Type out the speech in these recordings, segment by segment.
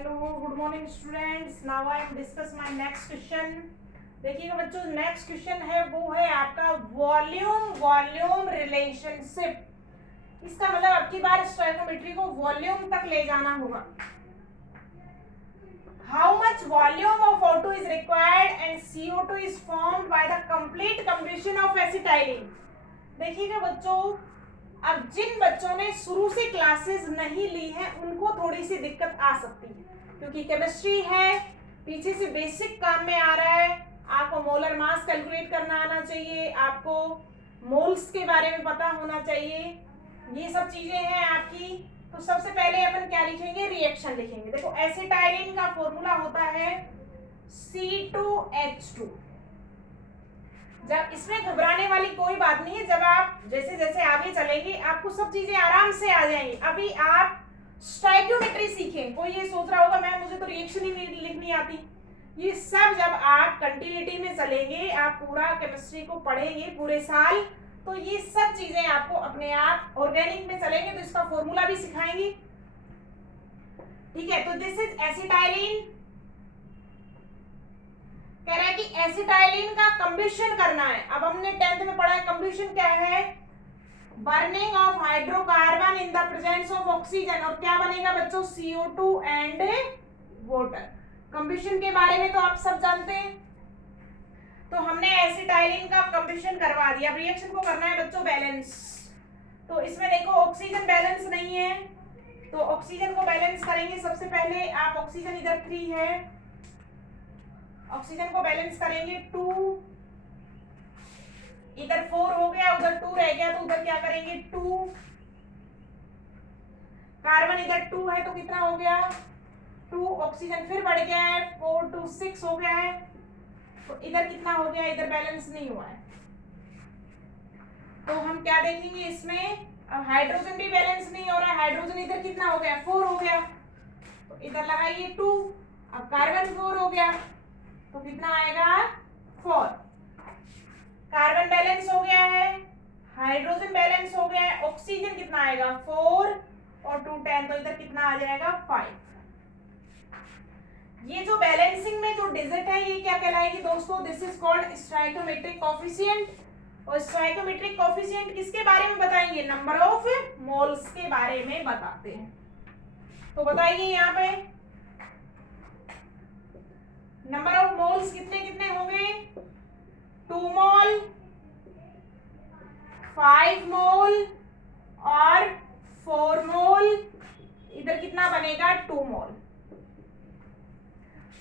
Hello good morning students. Now I am discuss my next question. देखिएगा बच्चों, next question है वो है आपका वॉल्यूम रिलेशनशिप। इसका मतलब अब की बार स्टोइकोमेट्री को वॉल्यूम तक ले जाना होगा। How much volume of O2 is required and CO2 is formed by the complete combustion of acetylene. देखिएगा बच्चों, अब जिन बच्चों ने शुरू से क्लासेस नहीं ली हैं उनको थोड़ी सी दिक्कत आ सकती है, क्योंकि केमिस्ट्री है, पीछे से बेसिक काम में आ रहा है। आपको मोलर मास कैलकुलेट करना आना चाहिए, आपको मोल्स के बारे में पता होना चाहिए, ये सब चीजें हैं आपकी। तो सबसे पहले अपन क्या लिखेंगे, रिएक्शन लिखेंगे। देखो एसिटाइलिन का फॉर्मूला होता है C2H2। जब इसमें घबराने वाली कोई बात नहीं है, जब आप जैसे जैसे आगे चलेंगे आपको सब चीजें आराम से आ जाएंगी। अभी आप स्टोइकियोमेट्री सीखें, कोई ये सोच रहा होगा मैम मुझे तो रिएक्शन ही नहीं लिखनी आती। ये सब जब आप कंटिन्यूटी में चलेंगे, आप पूरा केमिस्ट्री को पढ़ेंगे पूरे साल, तो ये सब चीजें आपको अपने आप ऑर्गेनिक में चलेंगे तो इसका फॉर्मूला भी सिखाएंगे। ठीक है, तो दिस इज एसिटाइलिन। कह रहा है कि एसिटाइलिन का कंबशन करना है। अब हमने 10th में पढ़ा है कंबशन क्या है, burning of hydrocarbon in the presence of oxygen. और क्या बनेगा बच्चों, CO2 एंड वाटर। कंबशन के बारे में तो आप सब जानते हैं। तो हमने एसिटाइलिन का कंबशन करवा दिया। अब रिएक्शन को करना है बच्चों बैलेंस। तो इसमें देखो ऑक्सीजन बैलेंस नहीं है, तो ऑक्सीजन को बैलेंस करेंगे। सबसे पहले आप ऑक्सीजन इधर 3 है, ऑक्सीजन को बैलेंस करेंगे 2, इधर 4 हो गया, उधर 2 रह गया, तो उधर क्या करेंगे 2। कार्बन इधर 2 है तो कितना हो गया 2, ऑक्सीजन फिर बढ़ गया है 4 2 6 हो गया है, तो इधर कितना हो गया, इधर बैलेंस नहीं हुआ है। तो हम क्या देखेंगे इसमें, अब हाइड्रोजन भी बैलेंस नहीं हो रहा है, हाइड्रोजन इधर कितना हो गया 4 हो गया, तो इधर लगाइए 2। अब कार्बन 4 हो गया तो कितना आएगा 4। कार्बन बैलेंस हो गया है, हाइड्रोजन बैलेंस हो गया है, ऑक्सीजन कितना आएगा 4 और 2 10, तो इधर कितना आ जाएगा 5। ये जो बैलेंसिंग में जो डिजिट है ये क्या कहलाएगी दोस्तों, this is called stoichiometric coefficient. और स्टोइकोमेट्रिक कोएफिशिएंट किसके बारे में बताएंगे, नंबर ऑफ मोल्स के बारे में बताते हैं। तो बताइए यहाँ पे नंबर ऑफ मोल्स कितने कितने होंगे, 2 मोल, 5 मोल और 4 मोल। इधर कितना बनेगा 2 मोल।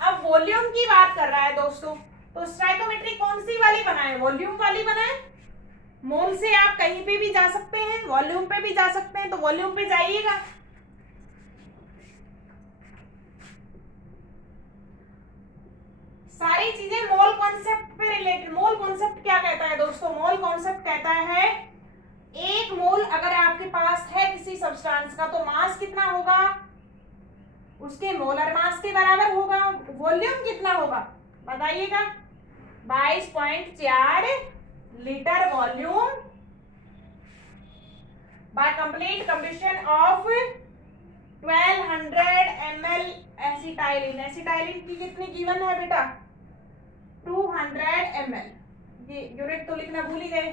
अब वॉल्यूम की बात कर रहा है दोस्तों, तो स्टोइकोमेट्री कौन सी वाली बनाए, वॉल्यूम वाली बनाए। मोल से आप कहीं पे भी जा सकते हैं, वॉल्यूम पे भी जा सकते हैं, तो वॉल्यूम पे जाइएगा। सारी चीजें मोल कॉन्सेप्ट पे रिलेटेड। मोल कॉन्सेप्ट क्या कहता है दोस्तों, मोल कॉन्सेप्ट कहता है एक मोल अगर आपके पास है किसी सब्सटेंस का तो मास कितना होगा, उसके मोलर मास के बराबर होगा। वॉल्यूम कितना होगा बताइएगा, 22.4 litre volume by complete combustion of 1200 ml acetylene. Acetylene की कितनी गिवन है बेटा 200 ml। ये यूनिट तो लिखना भूल ही गए।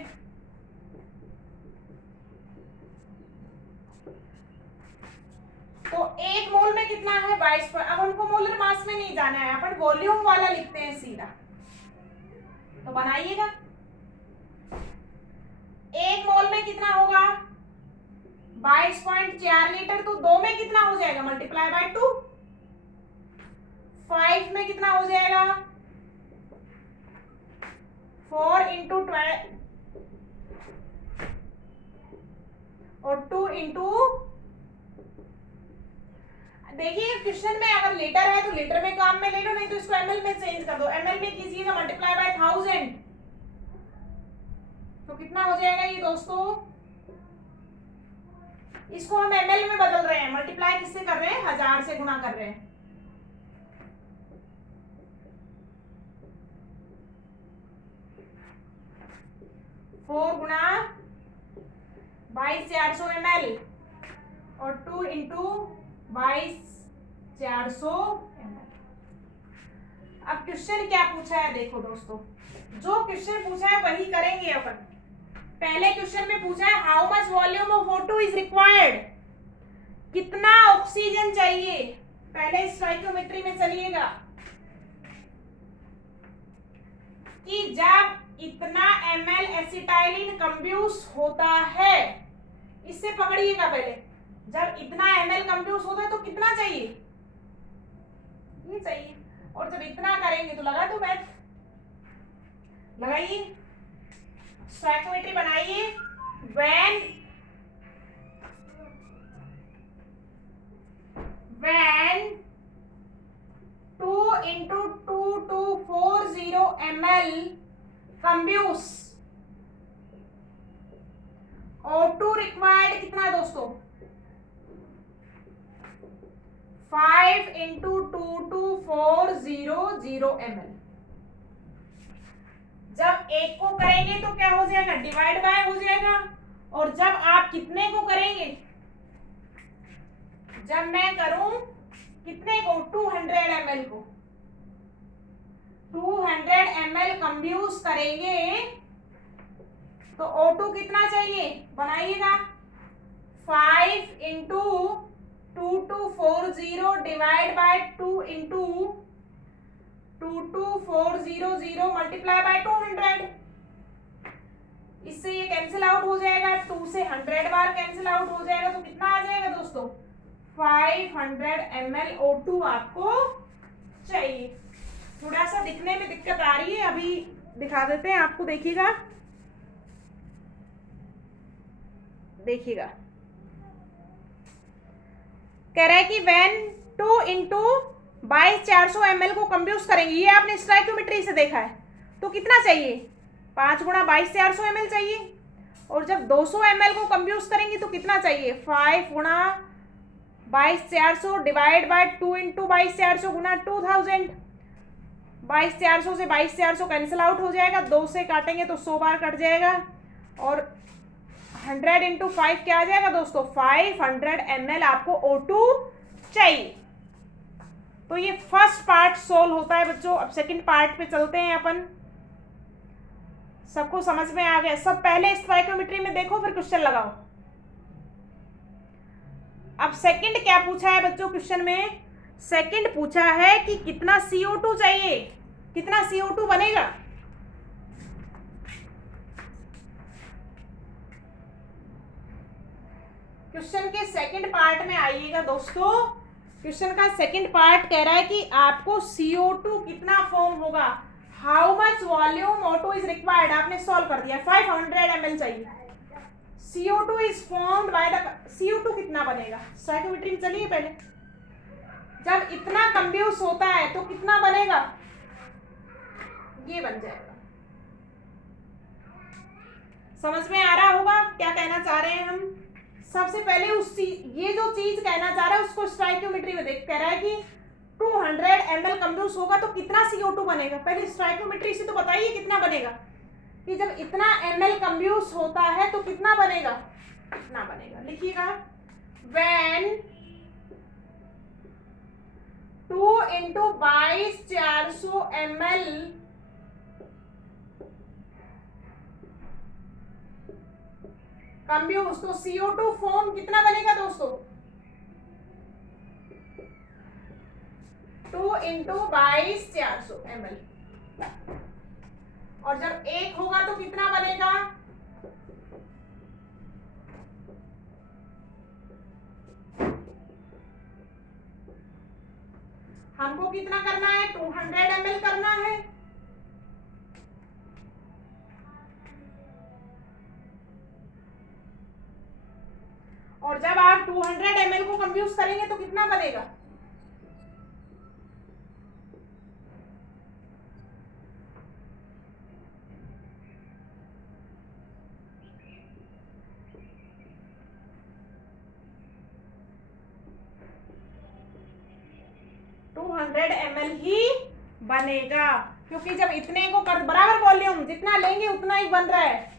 तो एक मोल में कितना है 22। अब हमको मोलर मास में नहीं जाना है, अपन वॉल्यूम वाला लिखते हैं सीधा। तो बनाइएगा, एक मोल में कितना होगा 22.4 लीटर, तो 2 में कितना हो जाएगा मल्टीप्लाई बाय 2। 5 में कितना हो जाएगा 4 इंटू 12 और 2 इंटू, देखिए क्वेश्चन में अगर लीटर है तो लीटर में काम में ले लो, नहीं तो इसको एमएल में चेंज कर दो। एमएल में कीजिएगा मल्टीप्लाई बाय 1000, तो कितना हो जाएगा ये दोस्तों, इसको हम एमएल में बदल रहे हैं, मल्टीप्लाई किससे कर रहे हैं 1000 से गुणा कर रहे हैं। फोर गुणा 22,400 ml और 2 इंटू 22 400 ml। अब क्वेश्चन क्या पूछा है देखो दोस्तों, जो क्वेश्चन पूछा है वही करेंगे अपन। पहले क्वेश्चन में पूछा है how much volume of O2 is required, कितना ऑक्सीजन चाहिए। पहले स्टोइकियोमेट्री में चलिएगा कि जब इतना ml एसिटाइलिन कंब्यूस होता है, इससे पकड़िएगा पहले, जब इतना ml कंब्यूस होता है तो कितना चाहिए, ये चाहिए। और जब इतना करेंगे तो लगा दो मैथ, लगाइए, स्टोइकियोमेट्री बनाइए। when 2 into 2240 ml combuse, O2 required कितना है दोस्तों, 5 into 22400 ml। जब एक को करेंगे तो क्या हो जाएगा, डिवाइड बाय हो जाएगा। और जब आप कितने को करेंगे, जब मैं करूं कितने को, 200 ml को, 200 ml कंब्यूस करेंगे तो O2 कितना चाहिए, बनाइएगा, 5 into 2240 divide by 2 into 22400 multiply by 200। इससे ये कैंसिल आउट हो जाएगा, 2 से 100 बार कैंसिल आउट हो जाएगा तो कितना आ जाएगा दोस्तों, 500 ml O2 आपको चाहिए। थोड़ा सा दिखने में दिक्कत आ रही है, अभी दिखा देते हैं आपको, देखिएगा देखिएगा, कह रहा है कि when 2 into 22,400 ml को कंप्यूज करेंगे, ये आपने स्टोइकियोमेट्री से देखा है, तो कितना चाहिए, 5 गुणा 22,400 ml चाहिए। और जब 200 ml को कंप्यूज करेंगे तो कितना चाहिए, 5 गुणा 22,400 डिवाइड बाय 2 इंटू 22,400 गुना 2000। 22,400 से 22,400 कैंसिल आउट हो जाएगा, 2 से काटेंगे तो 100 बार कट जाएगा। और 100 इंटू 5 क्या आ जाएगा दोस्तों, 500 ml आपको O2 चाहिए। तो ये फर्स्ट पार्ट सोल्व होता है बच्चों। अब सेकंड पार्ट पे चलते हैं अपन। सबको समझ में आ गया, सब पहले स्टोइकियोमेट्री में देखो फिर क्वेश्चन लगाओ। अब सेकंड क्या पूछा है बच्चों क्वेश्चन में, सेकंड पूछा है कि कितना CO2 चाहिए, कितना CO2 बनेगा। क्वेश्चन के सेकंड पार्ट में आइएगा दोस्तों। क्वेश्चन का सेकंड पार्ट कह रहा है कि आपको CO2 कितना फॉर्म होगा, how much volume O2 is required. आपने सॉल्व कर दिया, 500 ml चाहिए। CO2 is formed by the, CO2 कितना बनेगा, स्टोइकियोमेट्री में चलिए पहले, जब इतना कंब्यूस होता है तो कितना बनेगा, ये बन जाएगा। समझ में आ रहा होगा क्या कहना चाह रहे हैं हम। सबसे पहले उस ये जो चीज कहना चाह रहा है उसको स्टोइकियोमेट्री में देख, कह रहा है कि 200 ml कंब्यूस होगा तो कितना CO2 बनेगा। पहले स्टोइकियोमेट्री से तो बताइए कितना बनेगा, कि जब इतना ml कंब्यूस होता है तो कितना बनेगा, कितना बनेगा, लिखिएगा। when 2 into 22,400 ml कंब्यूस, तो CO2 फॉर्म कितना बनेगा दोस्तों, 2 into 22,400 ml। और जब 1 होगा तो कितना बनेगा, हमको कितना करना है, 200 ml करना है। और जब आप 200 ml को कंप्यूज करेंगे तो कितना बनेगा, ml ही बनेगा, क्योंकि जब इतने को कर बराबर वॉल्यूम जितना लेंगे उतना ही बन रहा है।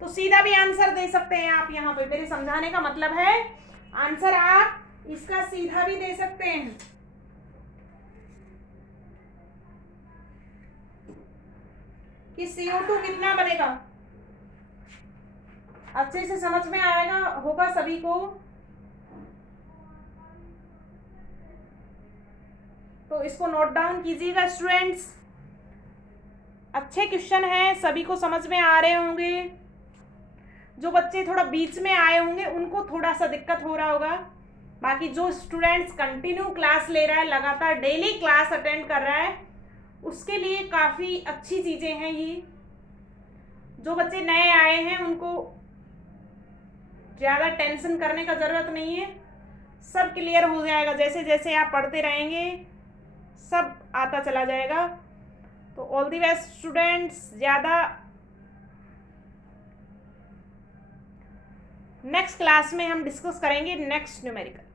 तो सीधा भी आंसर दे सकते हैं आप यहाँ पे, मेरे समझाने का मतलब है आंसर आप इसका सीधा भी दे सकते हैं। कि CO2 कितना बनेगा। अच्छे से समझ में आएगा होगा सभी को। तो इसको नोट डाउन कीजिएगा स्टूडेंट्स। अच्छे क्वेश्चन हैं, सभी को समझ में आ रहे होंगे। जो बच्चे थोड़ा बीच में आए होंगे उनको थोड़ा सा दिक्कत हो रहा होगा, बाकी जो स्टूडेंट्स कंटिन्यू क्लास ले रहा है, लगातार डेली क्लास अटेंड कर रहा है, उसके लिए काफ़ी अच्छी चीज़ें हैं ये। जो बच्चे नए आए हैं उनको ज़्यादा टेंशन करने का ज़रूरत नहीं है, सब क्लियर हो जाएगा। जैसे जैसे आप पढ़ते रहेंगे सब आता चला जाएगा। तो ऑल दी बेस्ट स्टूडेंट्स। ज़्यादा नेक्स्ट क्लास में हम डिस्कस करेंगे नेक्स्ट न्यूमेरिकल।